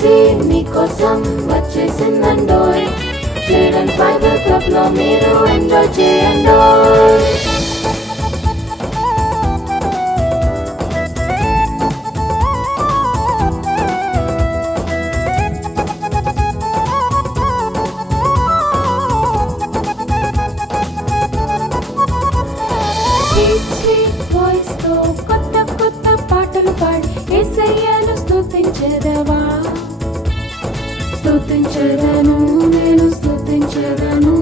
CBC మీకోసం వచ్చేసిందండోయ్. Children's Bible club లో మీరు ఎంజాయ్ చేయండోయ్. స్వీట్ వాయిస్ తో కొత్త కొత్త పాటలు పాడి యేసయ్యను స్తుతించెదవా. స్తుతించెదను, నేను స్తుతించెదను.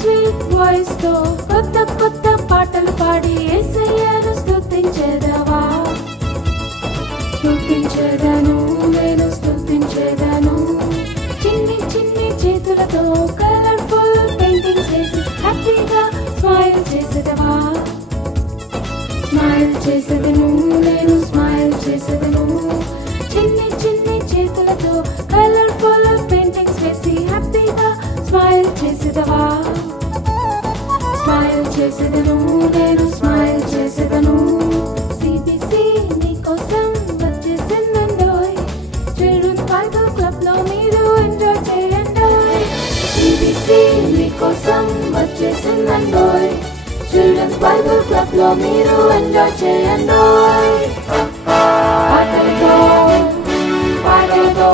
స్వీట్ వాయిస్ తో కొత్త కొత్త పాటలు పాడి యేసయ్యను స్తుతించెదవా. స్తుతించెదను, నేను స్తుతించెదను. చిన్ని చిన్ని చేతులతో కలర్ఫుల్ పెయింటింగ్స్ వేసి హ్యాపీగా స్మైల్ చేసేదవా. స్మైల్ చేసేదను, నేను స్మైల్ చేసేదను. చిన్ని చిన్ని చేతులతో కలర్ఫుల్ పెయింటింగ్స్ వేసి హ్యాపీగా స్మైల్ చేసేదవా. స్మైల్ చేసేదను, నేను స్మైల్ చేసేదను. CBC నీకోసం వచ్చేసిందండోయ్. చిల్డ్రన్స్ బైబిల్ క్లబ్ లో మీరు ఎంజాయ్ చేయండోయ్. CBC మీకోసం వచ్చేసిందండోయ్. చిల్డ్రన్స్ బైబిల్ క్లబ్ లో మీరు ఎంజాయ్ చేయండోయ్. పాటలతో పాటలతో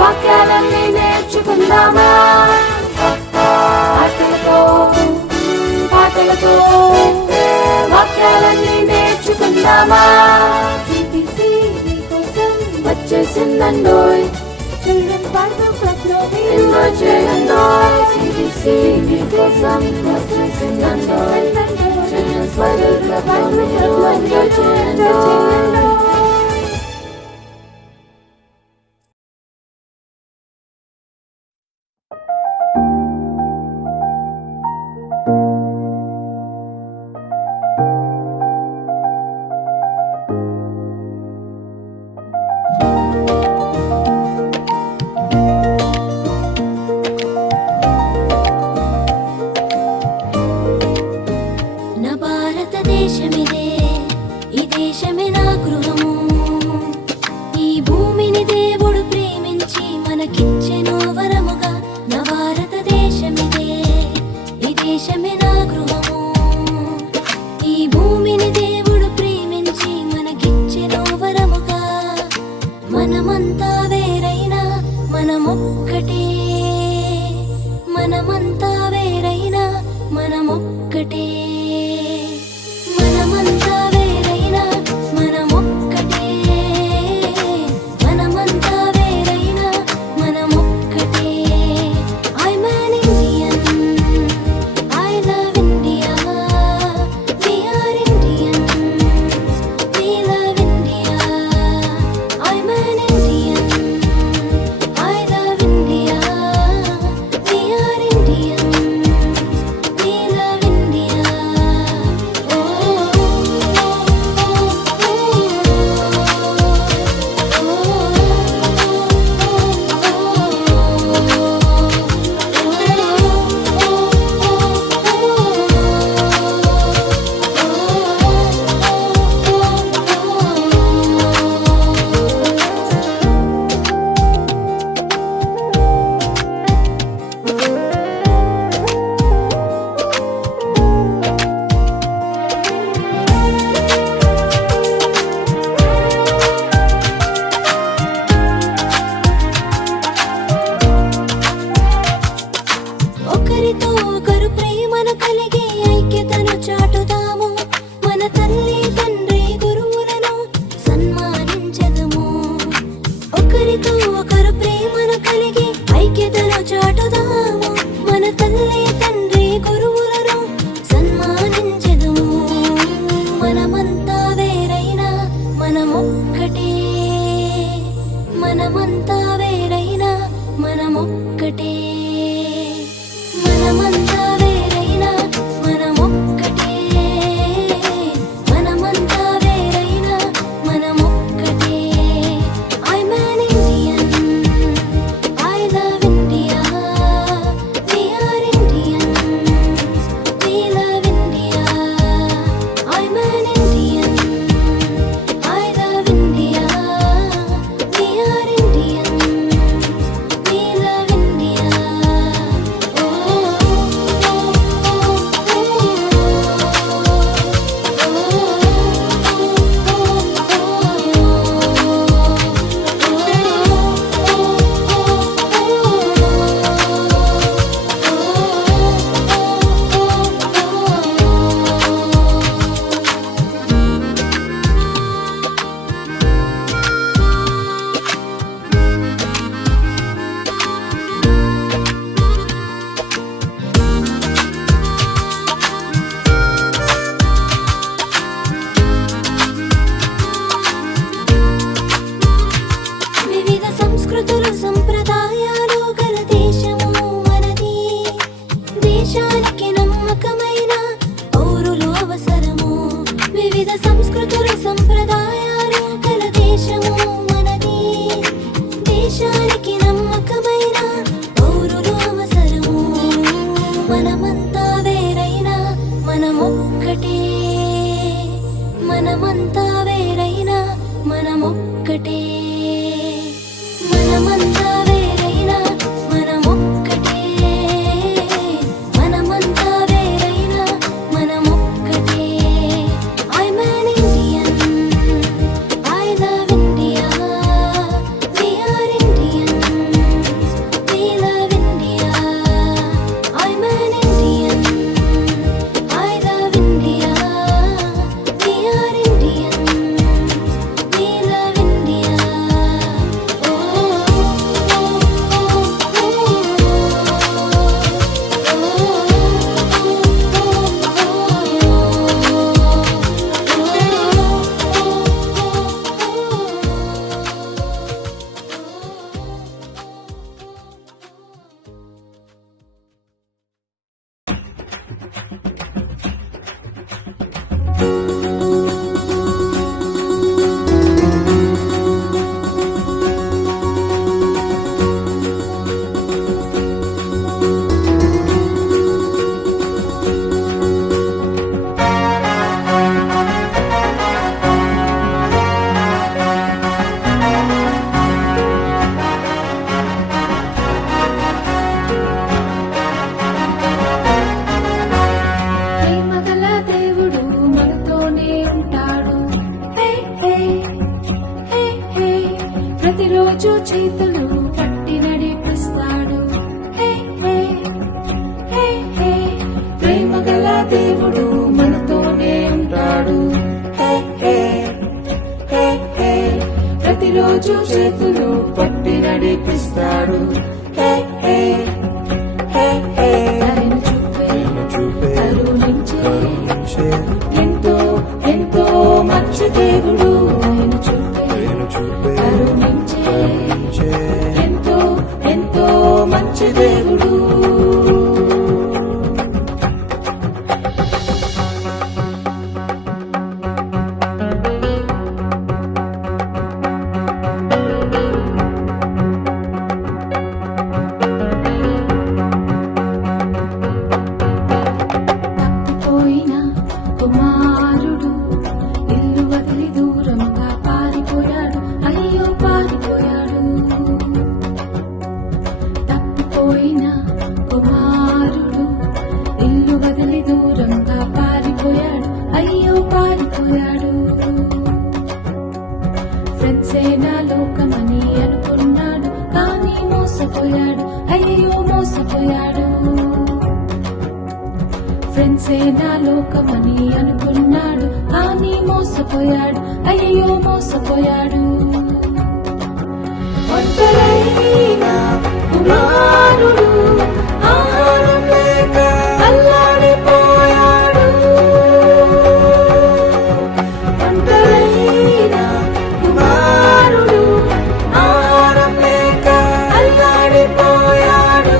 వాక్యాలన్నీ నేర్చుకుందామా. పాటలతో పాటలతో వాక్యాలన్నీ నేర్చుకుందామా. CBC మీకోసం వచ్చేసిందండోయ్. చిల్డ్రన్స్ బైబిల్ క్లబ్ లో ఎంజాయ్ చేయండోయ్. CBC మీకోసం వచ్చేసిందండోయ్. చిల్డ్రన్స్ బైబిల్ క్లబ్ లో మీరు ఎంజాయ్ చేయండోయ్. నా భారతదేశమిదే, ఈ దేశమే నా గృహము. ఈ భూమిని దేవుడు ప్రేమించి మనకిచ్చెను వరముగా. నా భారతదేశమిదే, ఈ దేశమే నా గృహము. ఈ భూమిని దేవుడు ప్రేమించి మనకిచ్చెను వరముగా. మనమంతా వేరైనా మనమొక్కటే. మనమంతా వేరైనా మనమొక్కటే. మనమంతా వేరైనా మనమొక్కటే. మనమంతా వేరైనా మనమొక్కటే. I'm an Indian, I love India. We are Indians, we love India. I'm an Indian, ఒక్కటే మనమంతా వేరైనా మనమొక్కటే మనమంతా వేరైనా మనమొక్కటే I'm an Indian I love India we are Indians we love India I'm an Indian I love India we are Indians we love India oh ప్రేమగల దేవుడు మనతోనే ఉంటాడు హే హే హే హే ప్రతిరోజు చేతులు పట్టి నడిపిస్తాడు హే హే హే హే ప్రేమగల దేవుడు మనతోనే ఉంటాడు హే హే హే హే ప్రతిరోజు చేతులు పట్టి నడిపిస్తాడు హే హే హే హే ఆయన చూపే కరుణించే ఎంతో ఎంతో మంచి దేవుడు ఆయన చూపే కరుణించే ఎంతో ఎంతో మంచి దేవుడు తప్పిపోయిన కుమారుడు ఇల్లు వదిలి దూరంగా పారిపోయాడు అయ్యో పారిపోయాడు తప్పిపోయిన కుమారుడు ఇల్లు వదిలి దూరంగా పారిపోయాడు అయ్యో పారిపోయాడు ఫ్రెండ్సే నా లోకమని అనుకున్నాడు కానీ మోసపోయాడు అయ్యో మోసపోయాడు ఫ్రెండ్సే నా లోకమని అనుకున్నాడు కానీ మోసపోయాడు అయ్యో మోసపోయాడు ఒంటరైన కుమారుడు ఆహారం లేక అల్లాడిపోయాడు ఒంటరైన కుమారుడు ఆహారం లేక అల్లాడిపోయాడు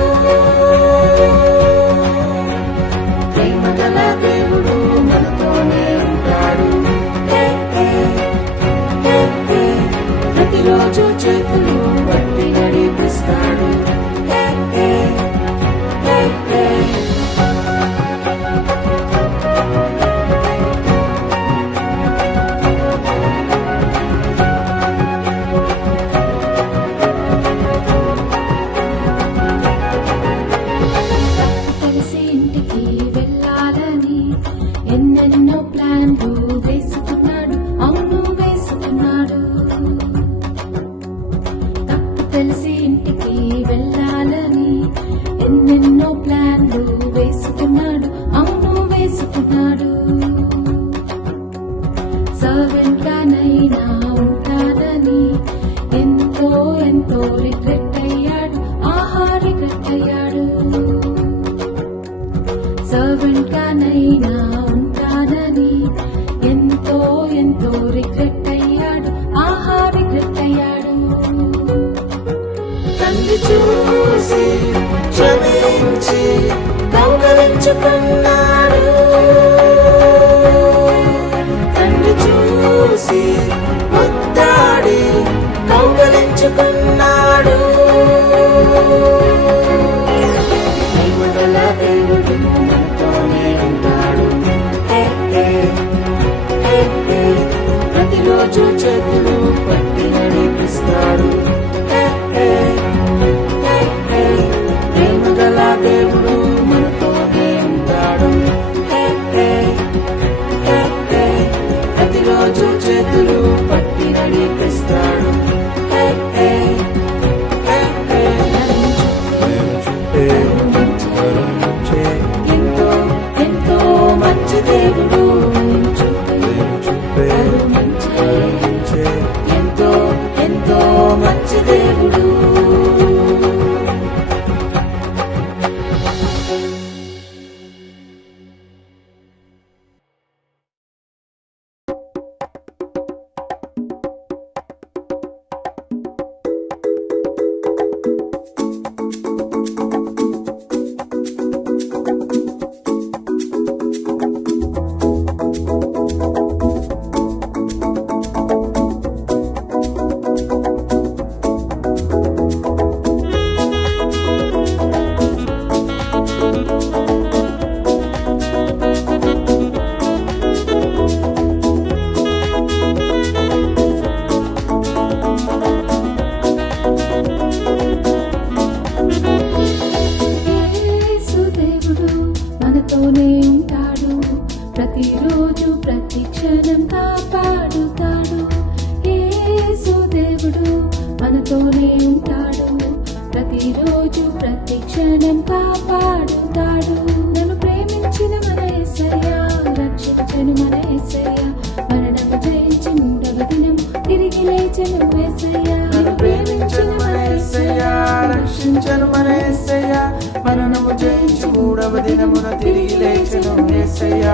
ప్రేమగల దేవుడు మనతోనే ఉంటాడు హే హే హే హే ప్రతిరోజు చేతులు పట్టి నడిపిస్తాడు హే హే హే హే కలిసి ఇంటికి వెళ్ళాలని ఎన్నెన్నో ప్లాన్లు వేసుకున్నాడు అవును వేసుకున్నాడు తప్పు తెలిసి ఇంటికి వెళ్ళాలని ఎన్నెన్నో ప్లాన్లు వేసుకున్నాడు అవును వేసుకున్నాడు సర్వెంట్ గానైనా ఉంటానని ఎంతో ఎంతో రిగ్రెట్ అయ్యాడు ఆహా రిగ్రెట్ అయ్యాడు సర్వెంట్ గానైనా ఉంటానని ఎంతో ఎంతో రిగ్రెట్ అయ్యాడు ఆహా రిగ్రెట్ అయ్యాడు తండ్రి చూసి క్షమించి కౌగలించుకున్నాడు తండ్రి చూసి ముద్దాడి కౌగలించుకున్నాడు ప్రేమగల దేవుడు మనతోనే ఉంటాడు హే హే హే హే ప్రతిరోజు చేతులు పట్టిన మంచి దేవుడు. మనతోనే ఉంటాడు, ప్రతిరోజు ప్రతి క్షణం కాపాడుతాడు. యేసు దేవుడు మనతోనే ఉంటాడు, ప్రతిరోజు ప్రతి క్షణం కాపాడుతాడు. నన్ను ప్రేమించిన మన యేసయ్య, రక్షించెను మన యేసయ్య, మరణము జయించి మూడవ దినం తిరిగి లేచెను యేసయ్య. నన్ను ప్రేమించిన మన యేసయ్య, రక్షించెను మన యేసయ్య, మరణము జయించి మూడవ దినమున తిరిగి లేచెను యేసయ్య.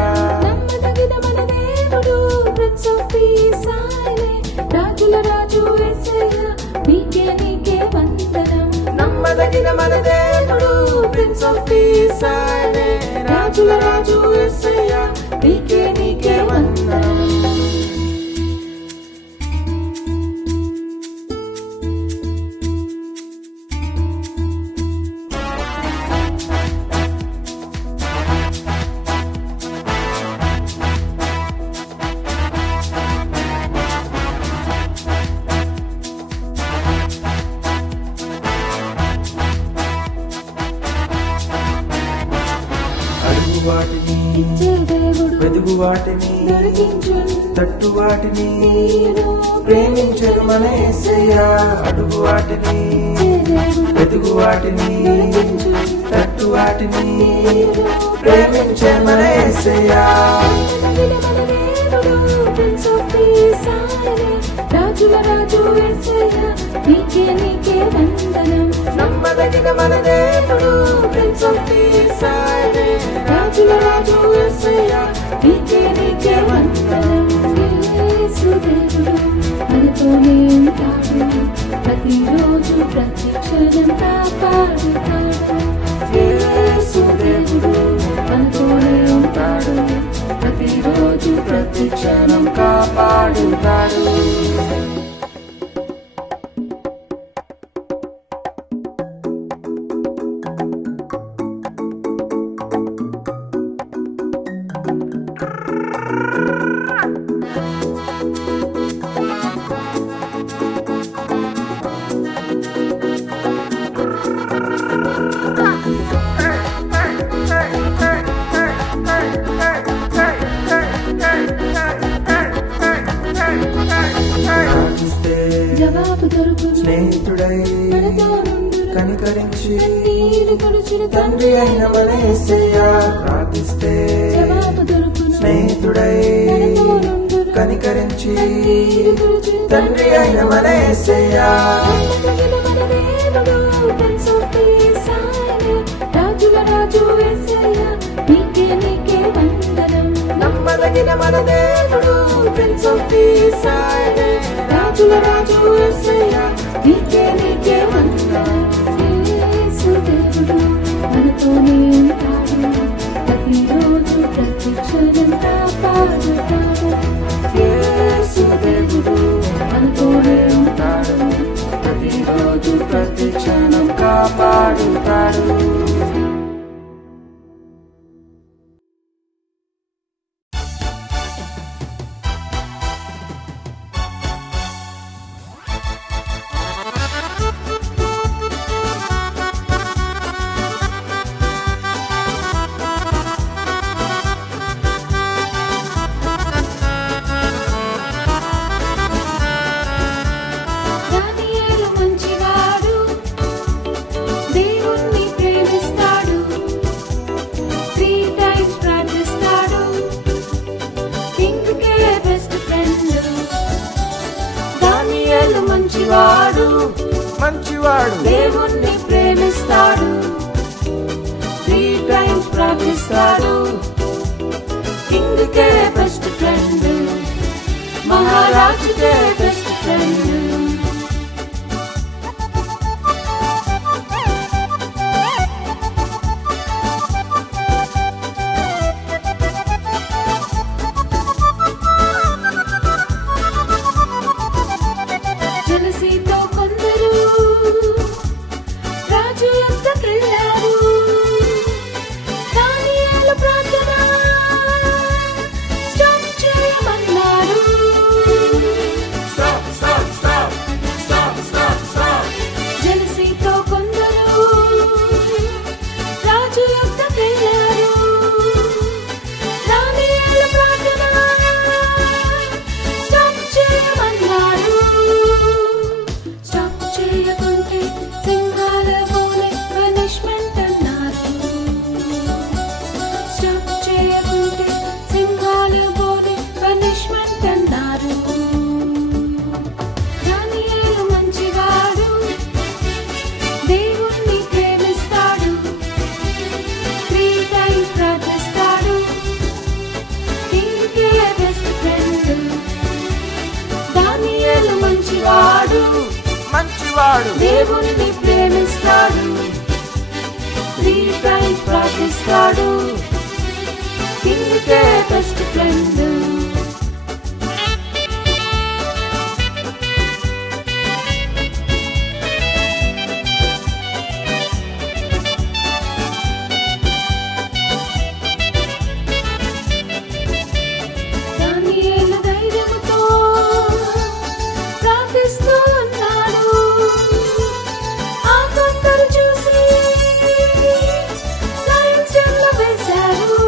నమ్మదగిన మన దేవుడు, ప్రిన్స్ ఆఫ్ పీస్ ఆయనే, రాజుల రాజు యేసయ్య, నీకే వందనం. నమ్మదగిన మన దేవుడు, ప్రిన్స్ ఆఫ్ పీస్ ఆయనే, రాజుల రాజు యేసయ్య, నీకే వందనం. అడుగు వాటిని ఇచ్చే దేవుడు, వెదుగు వాటిని దొరికించును తట్టు వాటిని తీరును. ప్రేమించను మన యేసయ్య. అడుగు వాటిని ఇచ్చే దేవుడు, వెదుగు వాటిని దొరికించును తట్టు వాటిని తీరును. ప్రేమించే మన యేసయ్య. నమ్మదగిన మన దేవుడు, ప్రిన్స్ ఆఫ్ పీస్ ఆయనే, రాజుల రాజు యేసయ్య, నీకే వందనం. నమ్మదగిన మన దేవుడు, ప్రిన్స్ ఆఫ్ పీస్ ఆయనే, రాజుల రాజు యేసయ్య, నీకే వందనం. యేసు దేవుడు మనతోనే ఉంటాడు, ప్రతిరోజు ప్రతి క్షణం కాపాడుతాడు. యేసు దేవుడు మనతోనే ఉంటాడు, ప్రతిరోజు ప్రతి క్షణం కాపాడుతాడు. ప్రార్థిస్తే జవాబు దొరుకును, స్నేహితుడై మనతో నుండును, కనికరించి కన్నీరు తుడుచును తండ్రి అయిన మన యేసయ్య. ప్రార్థిస్తే జవాబు దొరుకును, స్నేహితుడై మనతో నుండును, కనికరించి కన్నీరు తుడుచును తండ్రి అయిన మన యేసయ్య. నమ్మదగిన మన దేవుడు, ప్రిన్స్ ఆఫ్ పీస్ ఆయనే, రాజుల రాజు యేసయ్య, నీకే వందనం. నమ్మదగిన మన దేవుడు, ప్రిన్స్ ఆఫ్ పీస్ ఆయనే, రాజుల రాజు యేసయ్య, నీకే వందనం. యేసు దేవుడు మనతోనే ఉంటాడు, ప్రతిరోజు ప్రతి క్షణం కాపాడుతాడు. యేసు దేవుడు మనతోనే ఉంటాడు, ప్రతిరోజు ప్రతి క్షణం కాపాడుతాడు. దానియేలు మంచివాడు, దేవుణ్ణి ప్రేమ మంచివాడు, మంచివాడు దేవుణ్ణి ప్రేమిస్తాడు, 3 times ప్రార్థిస్తాడు, కింగ్కే బెస్ట్ ఫ్రెండ్, మహారాజుకే బెస్ట్ ఫ్రెండ్. జలసీతో కొందరు రాజు యొద్దకెళ్ళారు, దానియేలు ప్రార్థన స్టాప్ చేయమన్నాడు. జలసీతో కొందరు రాజు యొద్దకెళ్ళారు, దానియేలు ప్రార్థన స్టాప్ చేయమన్నాడు. స్టాప్ చేయకుంటే సింహాల బోలే పనిష్మెంట్ అన్నారు. స్టాప్ చేయకుంటే సింహాల బోలే పనిష్మెంట్ అన్నారు. దానియేలు మంచివాడు, దేవుణ్ణి ప్రేమిస్తాడు, 3 times ప్రార్థిస్తాడు, కింగ్కే బెస్ట్ ఫ్రెండ్. దానియేలు మంచివాడు, మంచివాడు దేవుణ్ణి ప్రేమిస్తాడు, 3 times ప్రార్థిస్తాడు, కింగ్కే బెస్ట్ ఫ్రెండ్. దానియేలు ధైర్యముతో ప్రార్థిస్తూ ఉన్నాడు. ఆ కొందరు చూసి లయన్స్ డెన్లో వేశారు.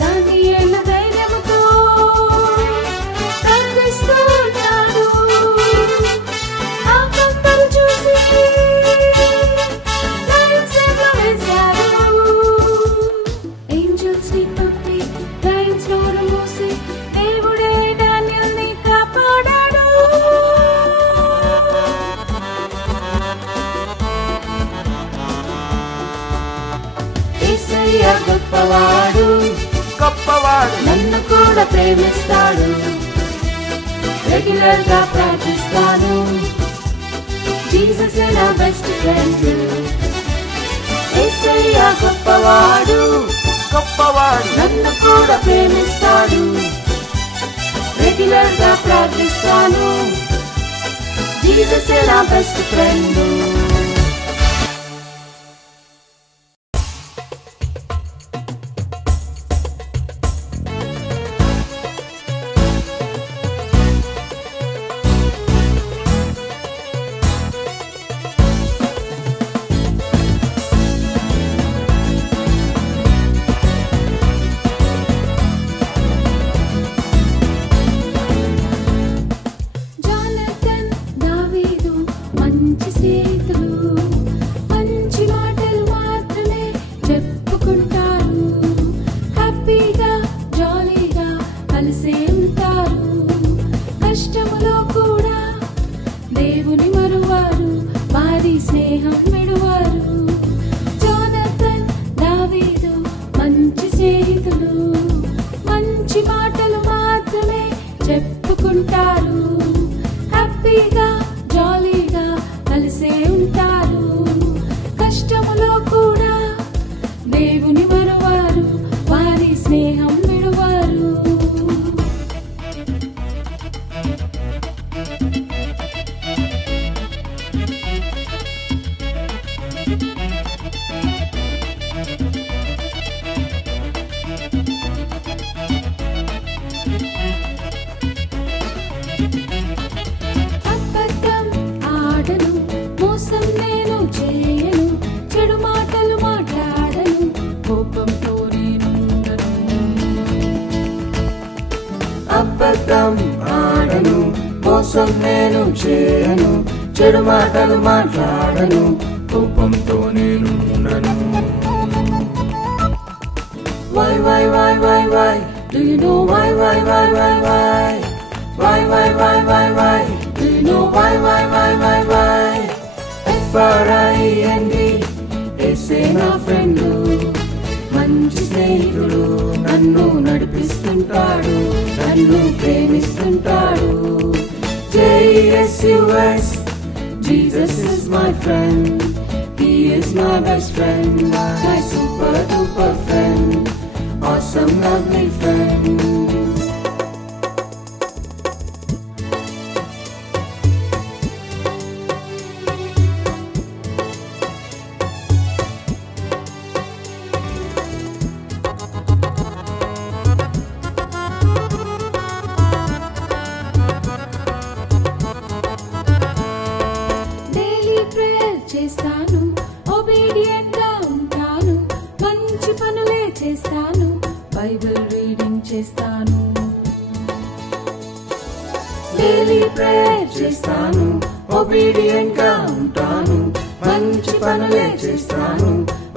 దానియేలు ధైర్యముతో ప్రార్థిస్తూ ఉన్నాడు. ఆ కొందరు చూసి లయన్స్ డెన్లో వేశారు. ఏంజెల్స్ ని పంపి లయన్స్ నోరు మూసి దేవుడే డానియేల్ని కాపాడాడు. యేసయ్య గొప్పవాడు, గొప్పవాడు నన్ను కూడా ప్రేమిస్తాడు, రెగ్యులర్ గా ప్రార్థిస్తాను, జీసస్ నా బెస్ట్ ఫ్రెండ్. యేసయ్య గొప్పవాడు, గొప్పవాడు నన్ను కూడా ప్రేమిస్తాడు, రెగ్యులర్ గా ప్రార్థిస్తాను, జీసస్ నా బెస్ట్ ఫ్రెండ్. జానతన్ దావీదు మంచి స్నేహితులు, మంచి మాటలు మాత్రమే చెప్పుకుంటారు, హ్యాపీగా జాలీగా కలిసే ఉంటారు, కష్టములో కూడా దేవుని మరువారు, వారి స్నేహం విడువారు. జానతన్ దావీదు మంచి స్నేహితులు, మంచి మాటలు మాత్రమే చెప్పుకుంటారు, హ్యాపీగా జాలీగా కలిసే ఉంటారు, కష్టములో కూడా దేవుని మరువారు, వారి స్నేహం విడువారు. అబద్ధం ఆడను, మోసం నేను చేయను, చెడు మాటలు మాట్లాడను, కోపంతో నేనుండను. అబద్ధం ఆడను, మోసం నేను చేయను, చెడు మాటలు మాట్లాడను, కోపంతో నేను ఉండను. Why why why why why Do you know why? Why? Do you know why? FRIEND యేసే నా ఫ్రెండ్, మంచి స్నేహితుడు, నన్ను నడిపిస్తుంటాడు, నన్ను ప్రేమిస్తుంటాడు. JESUS, Jesus is my friend, He is my best friend, my super duper friend, awesome lovely friend. Daily prayer చేస్తాను, obedient గా ఉంటాను, మంచి పనులే చేస్తాను, బైబిల్ రీడింగ్ చేస్తాను. డైలీ ప్రేయర్ చేస్తాను, ఒబీడియంట్ గా ఉంటాను, మంచి పనులే చేస్తాను,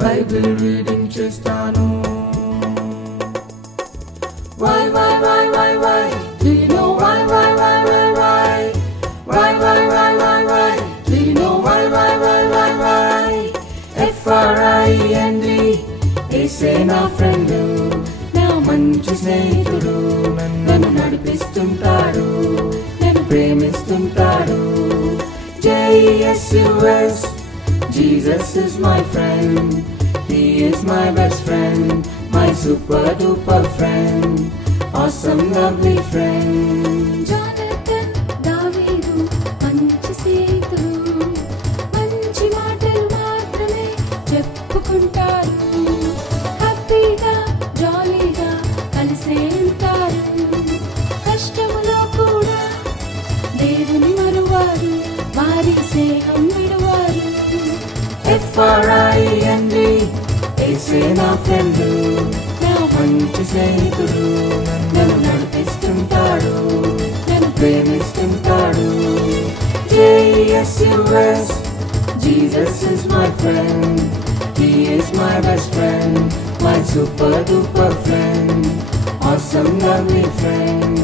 బైబిల్ రీడింగ్ చేస్తాను. Why? Do you know why? Why? Do you know why? FRIEND యేసే నా ఫ్రెండ్, నా మంచి స్నేహితుడు, నన్ను నడిపిస్తుంటాడు, నన్ను ప్రేమిస్తుంటాడు. JESUS, Jesus is my friend, He is my best friend, my super duper friend, awesome lovely friend. Jonathan, దావీదు మంచి స్నేహితులు, మంచి మాటలు మాత్రమే చెప్పుకుంటారు, హ్యాపీగా జాలీగా కలిసే ఉంటారు, కష్టములో కూడా దేవుని మరువారు, వారి స్నేహం విడువారు. FRIEND యేసే నా ఫ్రెండ్, నా మంచి స్నేహితుడు, నన్ను నడిపిస్తుంటాడు, నన్ను ప్రేమిస్తుంటాడు. JESUS, Jesus is my friend, He is my best friend, my super duper friend, awesome lovely friend.